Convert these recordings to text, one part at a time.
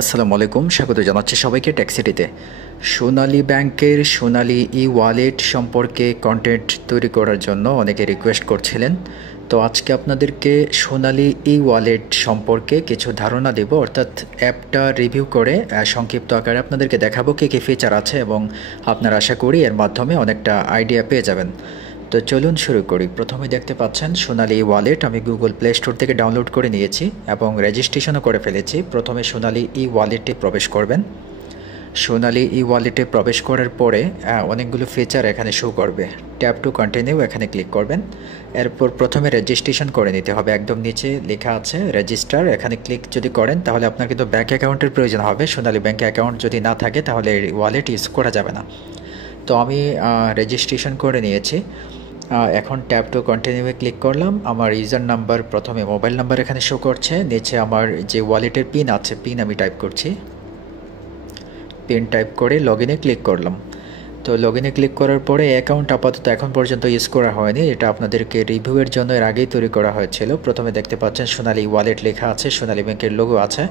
আসসালামু আলাইকুম, স্বাগত জানাচ্ছি সবাইকে ট্যাক্সিটিতে। সোনালী ব্যাংকের সোনালী ই ওয়ালেট সম্পর্কে কন্টেন্ট তৈরি করার জন্য অনেকে রিকোয়েস্ট করছিলেন। তো আজকে আপনাদেরকে সোনালী ই ওয়ালেট সম্পর্কে কিছু ধারণা দেব, অর্থাৎ অ্যাপটা রিভিউ করে সংক্ষিপ্ত আকারে আপনাদেরকে দেখাবো কী কী ফিচার আছে এবং আপনারা আশা করি এর মাধ্যমে অনেকটা আইডিয়া পেয়ে যাবেন। তো চলুন শুরু করি। প্রথমে দেখতে পাচ্ছেন সোনালী ই ওয়ালেট আমি গুগল প্লে স্টোর থেকে ডাউনলোড করে নিয়েছি এবং রেজিস্ট্রেশনও করে ফেলেছি। প্রথমে সোনালী ই ওয়ালেটে প্রবেশ করবেন। সোনালী ই ওয়ালেটে প্রবেশ করার পরে অনেকগুলো ফিচার এখানে শো করবে। ট্যাপ টু কন্টিনিউ এখানে ক্লিক করবেন। এরপর প্রথমে রেজিস্ট্রেশন করে নিতে হবে। একদম নিচে লেখা আছে রেজিস্টার, এখানে ক্লিক যদি করেন তাহলে আপনার কিন্তু ব্যাঙ্ক অ্যাকাউন্টের প্রয়োজন হবে। সোনালী ব্যাঙ্ক অ্যাকাউন্ট যদি না থাকে তাহলে ওয়ালেট ইউজ করা যাবে না। তো আমি রেজিস্ট্রেশন করে নিয়েছি। এখন ট্যাপ টু কন্টিনিউয়ে ক্লিক করলাম। আমার ইউজার নাম্বার, প্রথমে মোবাইল নাম্বার এখানে শো করছে। নিচে আমার যে ওয়ালেটের পিন আছে, পিন আমি টাইপ করছি। পিন টাইপ করে লগইনে ক্লিক করলাম। তো লগইনে ক্লিক করার পরে অ্যাকাউন্ট আপাতত এখন পর্যন্ত ইউজ করা হয়নি, এটা আপনাদেরকে রিভিউয়ের জন্য এর আগেই তৈরি করা হয়েছিল। প্রথমে দেখতে পাচ্ছেন সোনালী ওয়ালেট লেখা আছে, সোনালী ব্যাংকের লোগো আছে,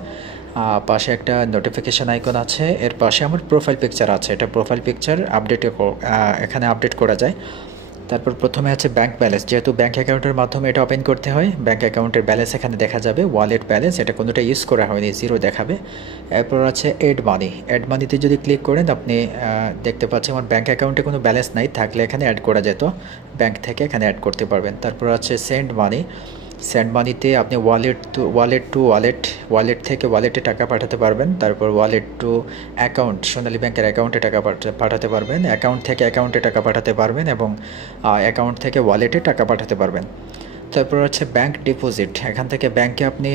পাশে একটা নোটিফিকেশান আইকন আছে, এর পাশে আমার প্রোফাইল পিকচার আছে। এটা প্রোফাইল পিকচার এখানে আপডেট করা যায়। তারপর প্রথমে আছে ব্যাঙ্ক ব্যালেন্স, যেহেতু ব্যাঙ্ক অ্যাকাউন্টের মাধ্যমে এটা ওপেন করতে হয়, ব্যাঙ্ক অ্যাকাউন্টের ব্যালেন্স এখানে দেখা যাবে। ওয়ালেট ব্যালেন্স এটা কোনোটা ইউজ করা হয়নি, জিরো দেখাবে। এরপর আছে অ্যাড মানি। অ্যাড মানিতে যদি ক্লিক করেন আপনি দেখতে পাচ্ছেন আমার ব্যাঙ্ক অ্যাকাউন্টে কোনো ব্যালেন্স নাই, থাকলে এখানে অ্যাড করা যেত, ব্যাঙ্ক থেকে এখানে অ্যাড করতে পারবেন। তারপর আছে সেন্ড মানি। সেন্ড মানিতে আপনি ওয়ালেট থেকে ওয়ালেটে টাকা পাঠাতে পারবেন। তারপর ওয়ালেট টু অ্যাকাউন্ট, সোনালী ব্যাংকের অ্যাকাউন্টে টাকা পাঠাতে পারবেন, অ্যাকাউন্ট থেকে অ্যাকাউন্টে টাকা পাঠাতে পারবেন এবং অ্যাকাউন্ট থেকে ওয়ালেটে টাকা পাঠাতে পারবেন। তারপর আছে ব্যাংক ডিপোজিট, এখান থেকে ব্যাংকে আপনি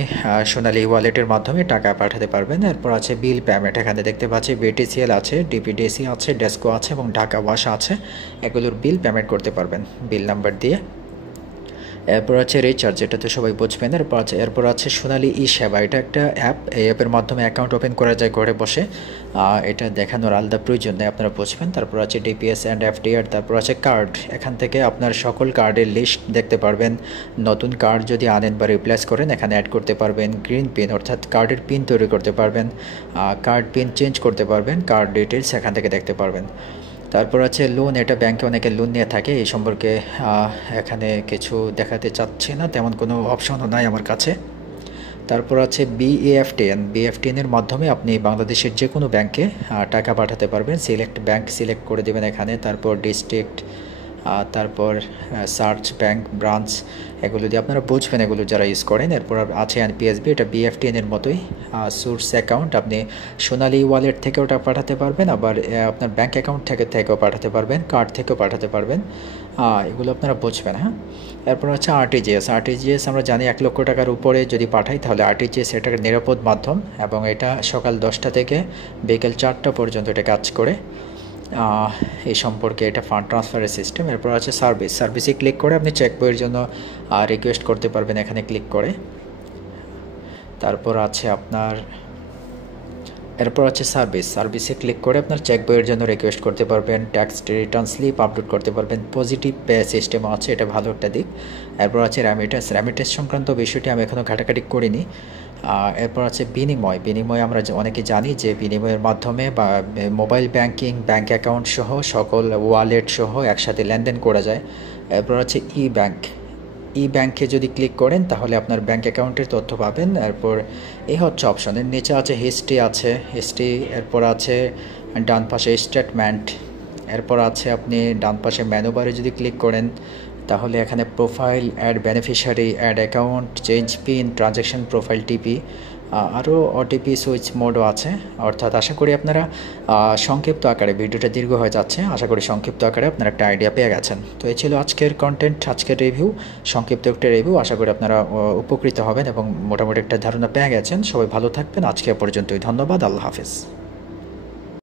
সোনালী ওয়ালেটের মাধ্যমে টাকা পাঠাতে পারবেন। এরপর আছে বিল পেমেন্ট, এখানে দেখতে পাচ্ছি বিটিসিএল আছে, ডিপিডিসি আছে, ডেস্কো আছে এবং ঢাকা ওয়াশ আছে, এগুলোর বিল পেমেন্ট করতে পারবেন বিল নাম্বার দিয়ে। এরপর আছে রিচার্জ, এটা তো সবাই বুঝবেন। এরপর আছে সোনালী ই সেবা, এটা একটা অ্যাপ, এই অ্যাপের মাধ্যমে অ্যাকাউন্ট ওপেন করা যায় ঘরে বসে, এটা দেখানোর আলাদা প্রয়োজন নেই, আপনারা বুঝবেন। তারপর আছে ডিপিএস অ্যান্ড এফডিআর। তারপর আছে কার্ড, এখান থেকে আপনার সকল কার্ডের লিস্ট দেখতে পারবেন। নতুন কার্ড যদি আনেন বা রিপ্লেস করেন এখানে অ্যাড করতে পারবেন। গ্রিন পিন, অর্থাৎ কার্ডের পিন তৈরি করতে পারবেন, কার্ড পিন চেঞ্জ করতে পারবেন, কার্ড ডিটেলস এখান থেকে দেখতে পারবেন। তারপর আছে লোন, এটা ব্যাংকে অনেকে লোন নিয়ে থাকে, এই সম্পর্কে এখানে কিছু দেখাতে চাচ্ছি না, তেমন কোনো অপশনও নাই আমার কাছে। তারপর আছে বিএফটিএনের মাধ্যমে আপনি বাংলাদেশের যে কোনো ব্যাংকে টাকা পাঠাতে পারবেন। সিলেক্ট ব্যাংক সিলেক্ট করে দেবেন এখানে, তারপর ডিস্ট্রিক্ট, তারপর সার্চ ব্যাংক ব্রাঞ্চ, এগুলো দিয়ে আপনারা বুঝবেন, এগুলো যারা ইউজ করেন। এরপর আছে এনপিএসবি, এটা বিএফটিএনের মতোই। সোর্স অ্যাকাউন্ট, আপনি সোনালী ওয়ালেট থেকেও টাকা পাঠাতে পারবেন, আবার আপনার ব্যাঙ্ক অ্যাকাউন্ট থেকেও পাঠাতে পারবেন, কার্ড থেকেও পাঠাতে পারবেন, এগুলো আপনারা বুঝবেন। হ্যাঁ, এরপর হচ্ছে আরটিজিএস আমরা জানি 1 লক্ষ টাকার উপরে যদি পাঠাই তাহলে আরটিজিএস এটা নিরাপদ মাধ্যম এবং এটা সকাল 10টা থেকে বিকেল 4টা পর্যন্ত এটা কাজ করে। এই সম্পর্কে এটা ফান্ড ট্রান্সফারের সিস্টেম। এরপর আছে সার্ভিসে ক্লিক করে আপনি চেক বইয়ের জন্য রিকোয়েস্ট করতে পারবেন এখানে ক্লিক করে। তারপর আছে সার্ভিসে ক্লিক করে আপনার চেক বইয়ের জন্য রিকোয়েস্ট করতে পারবেন, ট্যাক্স রিটার্ন স্লিপ আপলোড করতে পারবেন। পজিটিভ পে সিস্টেম আছে, এটা ভালো একটা দিক। এরপর আছে রেমিটেন্স সংক্রান্ত বিষয়টি আমি এখনও ঘাটাঘাটি করিনি। এরপর আছে বিনিময় আমরা অনেকে জানি যে বিনিময়ের মাধ্যমে বা মোবাইল ব্যাংকিং, ব্যাংক অ্যাকাউন্ট সহ সকল ওয়ালেট সহ একসাথে লেনদেন করা যায়। এরপর আছে ই ব্যাংকে যদি ক্লিক করেন তাহলে আপনার ব্যাংক অ্যাকাউন্টের তথ্য পাবেন। এরপর এই হচ্ছে অপশনের নিচে আছে হিস্ট্রি, এরপর আছে ডান পাশে স্টেটমেন্ট, এরপর আছে আপনি ডান পাশে মেনু বারে যদি ক্লিক করেন তাহলে এখানে profile, add beneficiary, add account, change pin, transaction profile TP, আরও ওটিপি সুইচ মোডও আছে। অর্থাৎ আশা করি আপনারা সংক্ষিপ্ত আকারে, ভিডিওটা দীর্ঘ হয়ে যাচ্ছে, আশা করি সংক্ষিপ্ত আকারে আপনারা একটা আইডিয়া পেয়ে গেছেন। তো এই ছিল আজকের কন্টেন্ট, আজকের রিভিউ, সংক্ষিপ্ত একটা রিভিউ। আশা করি আপনারা উপকৃত হবেন এবং মোটামুটি একটা ধারণা পেয়ে গেছেন। সবাই ভালো থাকবেন, আজকে পর্যন্তই, ধন্যবাদ, আল্লাহ হাফেজ।